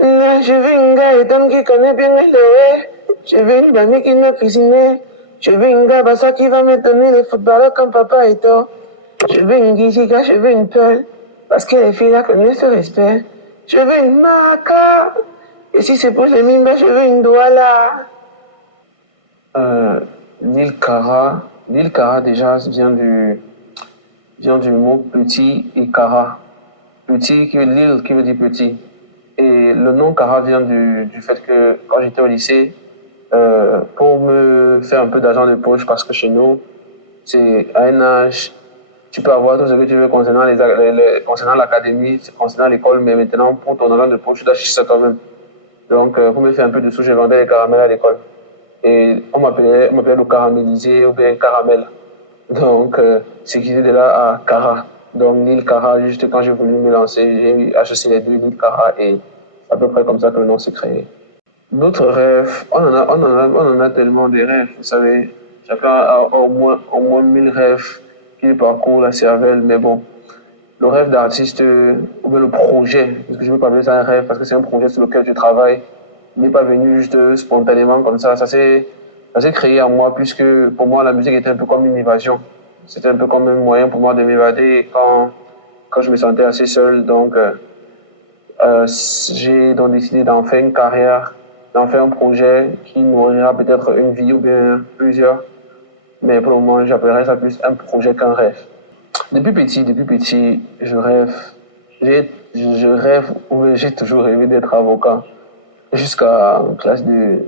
Je veux une gars et d'homme qui connaît bien les ouais. Je veux une mamie qui me cuisine. Je veux une gars ça qui va me donner les footballeurs comme papa et toi. Je veux une Giziga, je veux une Pearl. Parce que les filles là connaissent le respect. Je veux une Maka. Et si c'est pour les mimes, je veux une Douala. L'île Cara. L'île Cara déjà vient du mot petit et Cara. Petit, l'île qui veut dire petit. Et le nom Cara vient du fait que quand j'étais au lycée, pour me faire un peu d'argent de poche, parce que chez nous, c'est à un âge, tu peux avoir tout ce que tu veux concernant l'académie, concernant l'école, mais maintenant, pour ton argent de poche, tu dois chercher ça toi-même. Donc, pour me faire un peu de sous, je vendais les caramels à l'école. Et on m'appelait le caramélisé ou bien caramel. Donc, c'est qui est de là à Cara. Donc, l'île Cara, juste quand j'ai voulu me lancer, j'ai associé les deux, l'île Cara, et c'est à peu près comme ça que le nom s'est créé. D'autres rêves, on en a tellement des rêves, vous savez. Chacun a au moins 1000 rêves qui parcourent la cervelle, mais bon, le rêve d'artiste, ou bien le projet, parce que je ne veux pas appeler ça un rêve, parce que c'est un projet sur lequel tu travailles, il n'est pas venu juste spontanément comme ça s'est créé en moi, puisque pour moi, la musique était un peu comme une évasion. C'était un peu comme un moyen pour moi de m'évader quand je me sentais assez seul. Donc, j'ai donc décidé d'en faire une carrière, d'en faire un projet qui nourrira peut-être une vie ou bien plusieurs. Mais pour le moment, j'appellerais ça plus un projet qu'un rêve. Depuis petit, je rêve. Je rêve ou j'ai toujours rêvé d'être avocat jusqu'à classe de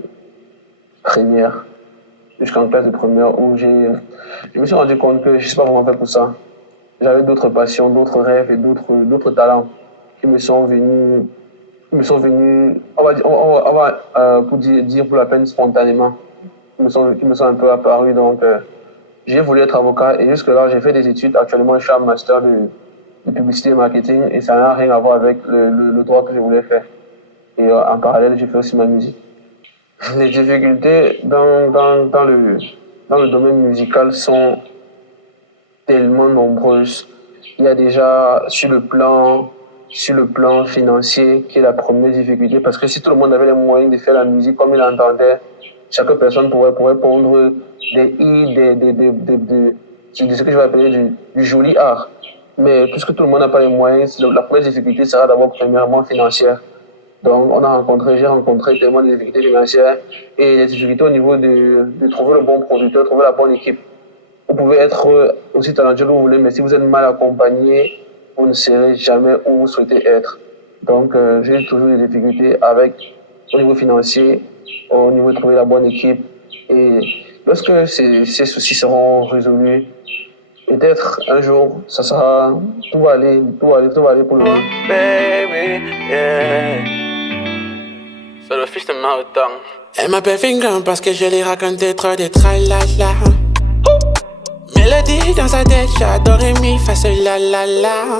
première. Jusqu'en classe de première où je me suis rendu compte que je ne suis pas vraiment fait pour ça. J'avais d'autres passions, d'autres rêves et d'autres talents qui me sont venus, on va pour dire pour la peine spontanément, qui me sont un peu apparus. Donc, j'ai voulu être avocat et jusque-là, j'ai fait des études. Actuellement, je suis en master de publicité et marketing et ça n'a rien à voir avec le droit que je voulais faire. Et en parallèle, j'ai fait aussi ma musique. Les difficultés dans le domaine musical sont tellement nombreuses. Il y a déjà sur le plan financier qui est la première difficulté parce que si tout le monde avait les moyens de faire la musique comme il l'entendait, chaque personne pourrait pondre des i, de ce que je vais appeler du joli art. Mais puisque tout le monde n'a pas les moyens, la première difficulté sera d'abord premièrement financière. Donc, j'ai rencontré tellement de difficultés financières et des difficultés au niveau de trouver le bon producteur, trouver la bonne équipe. Vous pouvez être aussi talentueux que vous voulez, mais si vous êtes mal accompagné, vous ne serez jamais où vous souhaitez être. Donc, j'ai toujours des difficultés au niveau financier, au niveau de trouver la bonne équipe. Et lorsque ces soucis seront résolus, peut-être un jour, tout va aller pour le mieux. Baby, yeah. C'est le fils de Maotan. Elle m'appelle Finger parce que je lui raconte trop de tralala. Mélodie dans sa tête, j'adore mi face la la la.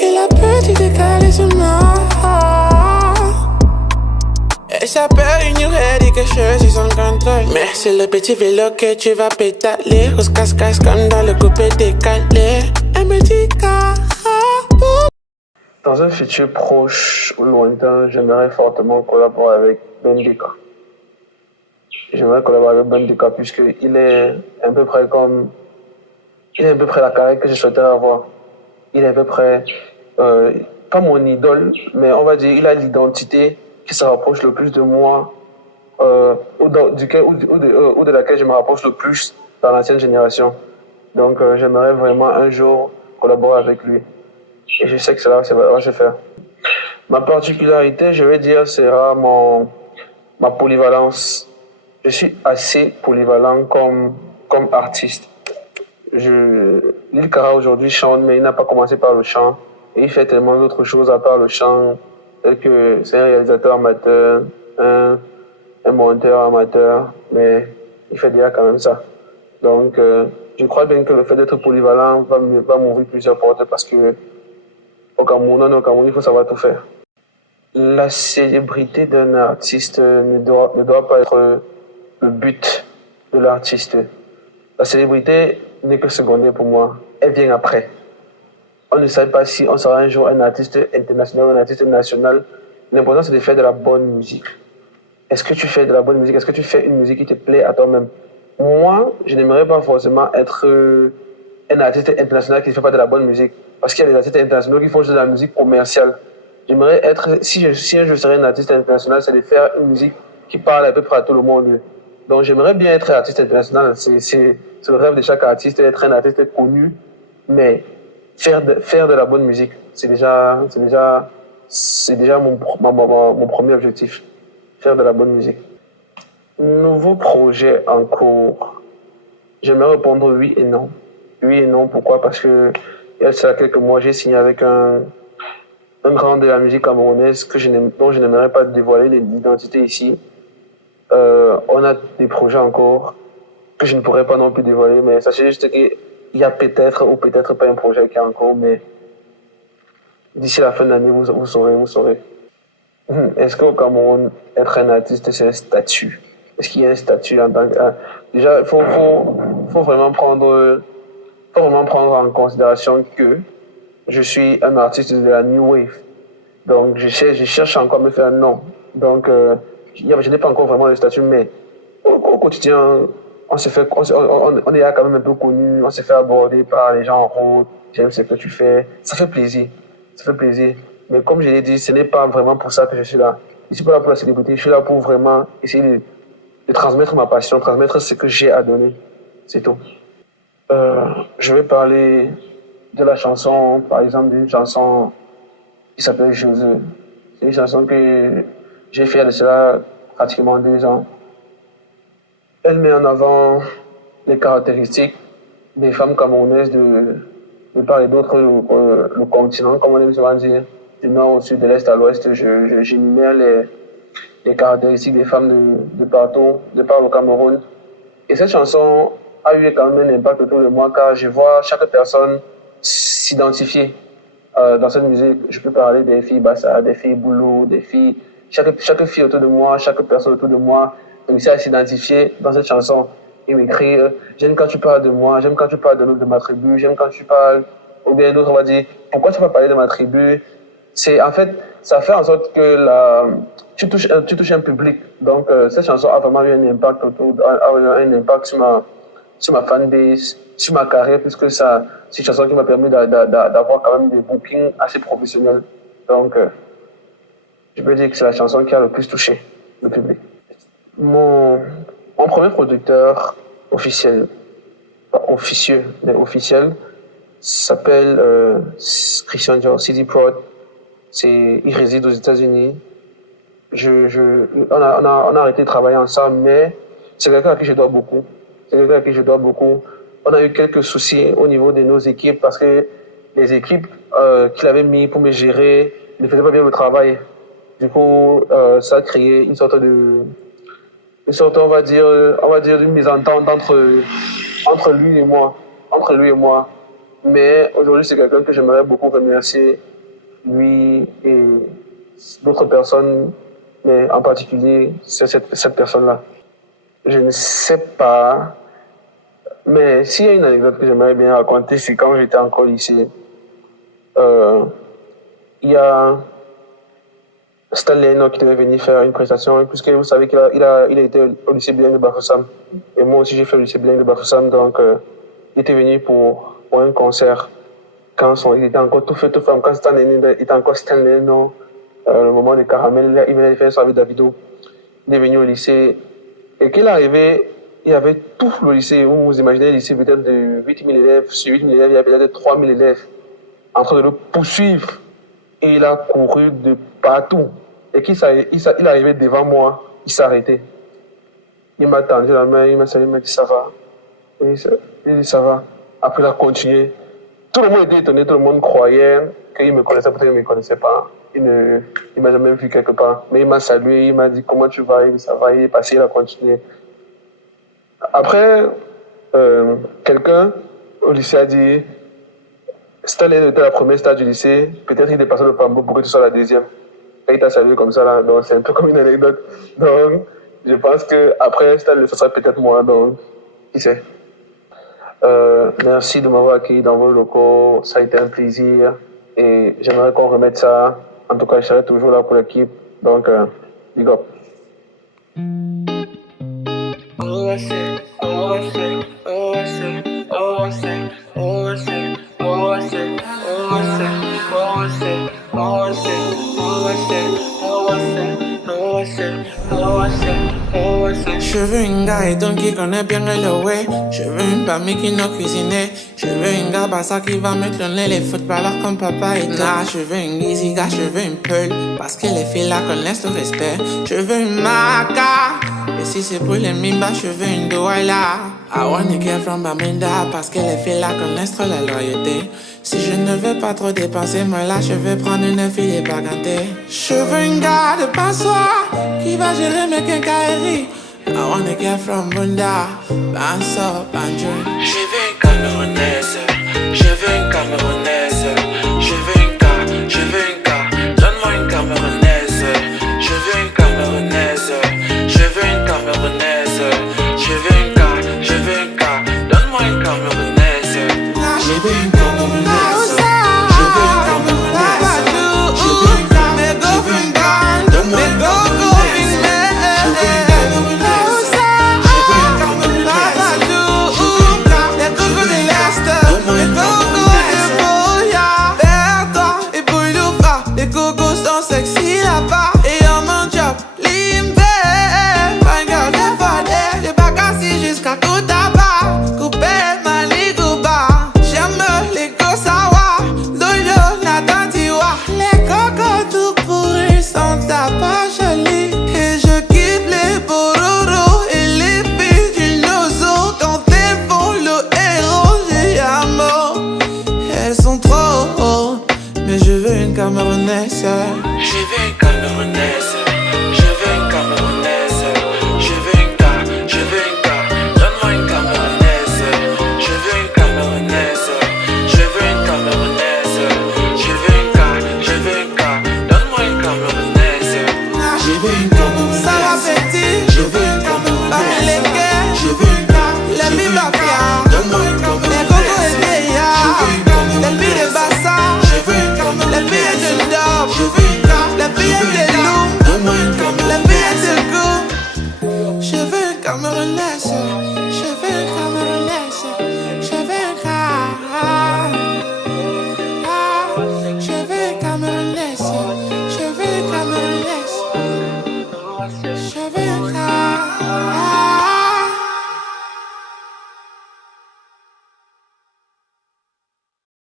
Et la petite décalée sur moi. Elle s'appelle ignorer, dit que je suis en contrôle. Mais c'est le petit vélo que tu vas pédaler. Rose casse-casse comme dans le coupé décalé. Elle me dit Dans un futur proche ou lointain, j'aimerais fortement collaborer avec Bendika. J'aimerais collaborer avec Bendika puisqu'il est à peu près la carrière que je souhaiterais avoir. Il est à peu près, pas mon idole, mais on va dire, il a l'identité qui se rapproche le plus de moi, ou de laquelle je me rapproche le plus dans l'ancienne génération. Donc, j'aimerais vraiment un jour collaborer avec lui. Et je sais que ça va se faire. Ma particularité, je vais dire, sera ma polyvalence. Je suis assez polyvalent comme artiste. Lil Cara aujourd'hui chante, mais il n'a pas commencé par le chant. Et il fait tellement d'autres choses à part le chant, tel que c'est un réalisateur amateur, un monteur amateur, mais il fait déjà quand même ça. Donc, je crois bien que le fait d'être polyvalent va m'ouvrir plusieurs portes parce que au Cameroun, il faut savoir tout faire. La célébrité d'un artiste ne doit pas être le but de l'artiste. La célébrité n'est que secondaire pour moi. Elle vient après. On ne sait pas si on sera un jour un artiste international ou un artiste national, L'important, c'est de faire de la bonne musique. Est-ce que tu fais de la bonne musique? Est-ce que tu fais une musique qui te plaît à toi-même? Moi, je n'aimerais pas forcément être un artiste international qui ne fait pas de la bonne musique. Parce qu'il y a des artistes internationaux qui font juste de la musique commerciale. J'aimerais être, si je serais un artiste international, c'est de faire une musique qui parle à peu près à tout le monde. Donc j'aimerais bien être artiste international. C'est le rêve de chaque artiste, être un artiste connu. Mais faire de la bonne musique, c'est déjà mon premier objectif. Faire de la bonne musique. Nouveau projet en cours. J'aimerais répondre oui et non. Oui et non, pourquoi? Parce que il y a quelques mois, j'ai signé avec un grand de la musique camerounaise dont je n'aimerais pas dévoiler l'identité ici. On a des projets encore que je ne pourrais pas non plus dévoiler, mais sachez juste qu'il y a peut-être ou peut-être pas un projet qui est en cours, mais d'ici la fin de l'année, vous saurez. Est-ce qu'au Cameroun, être un artiste, c'est un statut? Est-ce qu'il y a un statut en tant que... Déjà, il faut vraiment prendre en considération que je suis un artiste de la New Wave. Donc, je cherche encore à me faire un nom. Donc, je n'ai pas encore vraiment le statut, mais au quotidien, on est là quand même un peu connu, on se fait aborder par les gens en route, j'aime ce que tu fais, ça fait plaisir. Mais comme je l'ai dit, ce n'est pas vraiment pour ça que je suis là. Je ne suis pas là pour la célébrité, je suis là pour vraiment essayer de transmettre ma passion, transmettre ce que j'ai à donner. C'est tout. Je vais parler de la chanson, par exemple, d'une chanson qui s'appelle José. C'est une chanson que j'ai fait de cela pratiquement 2 ans. Elle met en avant les caractéristiques des femmes camerounaises de part et d'autre le continent, comme on aime souvent dire, du nord au sud, de l'est à l'ouest. J'énumère les caractéristiques des femmes de partout, de par le Cameroun. Et cette chanson a eu quand même un impact autour de moi, car je vois chaque personne s'identifier dans cette musique. Je peux parler des filles Bassa, des filles Boulot, des filles... Chaque fille autour de moi, chaque personne autour de moi réussit à s'identifier dans cette chanson et m'écrire j'aime quand tu parles de moi, j'aime quand tu parles de ma tribu, j'aime quand tu parles, ou bien d'autres on va dire pourquoi tu vas parler de ma tribu. En fait, ça fait en sorte que tu touches un public. Donc cette chanson a vraiment eu un impact sur ma fanbase, sur ma carrière, puisque c'est une chanson qui m'a permis d'avoir quand même des bookings assez professionnels. Donc je peux dire que c'est la chanson qui a le plus touché le public. Mon premier producteur officiel, pas officieux, mais officiel, s'appelle Christian Dior, CD Prod. Il réside aux États-Unis. On a arrêté de travailler ensemble, mais c'est quelqu'un à qui je dois beaucoup. On a eu quelques soucis au niveau de nos équipes parce que les équipes qu'il avait mis pour me gérer ne faisaient pas bien le travail. Du coup, ça a créé une sorte, on va dire, d'une mésentente entre lui et moi. Mais aujourd'hui, c'est quelqu'un que j'aimerais beaucoup remercier, lui et d'autres personnes, mais en particulier cette personne-là. Je ne sais pas, mais s'il y a une anecdote que j'aimerais bien raconter, c'est quand j'étais encore au lycée. Il y a Stanley Enoch qui devait venir faire une prestation, puisque vous savez qu'il a été au lycée bilingue de Bafoussam. Et moi aussi, j'ai fait le lycée bilingue de Bafoussam, donc il était venu pour un concert. Quand il était encore tout feu, tout femme, quand Stanley était encore Stanley Enoch, le moment de Caramel, il venait de faire ça avec Davido. Il est venu au lycée. Et qu'il est arrivé, il y avait tout le lycée. Vous imaginez le lycée peut-être de 8000 élèves. Sur 8000 élèves, il y avait peut-être 3000 élèves en train de le poursuivre. Et il a couru de partout. Et il est arrivé devant moi, il s'est arrêté. Il m'a tendu la main, il m'a salué, il m'a dit ça va. Et il dit ça va. Après, il a continué. Tout le monde était étonné, tout le monde croyait qu'il me connaissait, peut-être qu'il ne me connaissait pas. Il ne m'a jamais vu quelque part. Mais il m'a salué, il m'a dit comment tu vas, il dit ça va, il est passé, il a continué. Après, quelqu'un au lycée a dit Stanley était la première star du lycée, peut-être qu'il est passé le flambeau pour que tu sois la deuxième. Et il t'a salué comme ça, là, donc c'est un peu comme une anecdote. Donc, je pense qu'après Stanley, ce sera peut-être moi, donc, qui sait. Merci de m'avoir accueilli dans vos locaux, ça a été un plaisir et j'aimerais qu'on remette ça En tout cas, je serai toujours là pour l'équipe. Donc, big up. Je veux une gars et donc qui connaît bien le way. Je veux une famille qui nous cuisiner. Je veux une gars bassa qui va me cloner les footballeurs comme papa et toi. Je veux une easy gars, je veux une pearl. Parce que les filles là connaissent le respect. Je veux une maca. Et si c'est pour les mimbas, je veux une douala. I wanna get from Baminda. Parce que les filles là connaissent trop la loyauté. Si je ne veux pas trop dépenser, moi là je vais prendre une fille et baganter. Je veux une gars de passoire qui va gérer mes quincailleries. I wanna get from Bunda, Banso, Banjo. Je veux une Camerounaise, je veux une Camerounaise.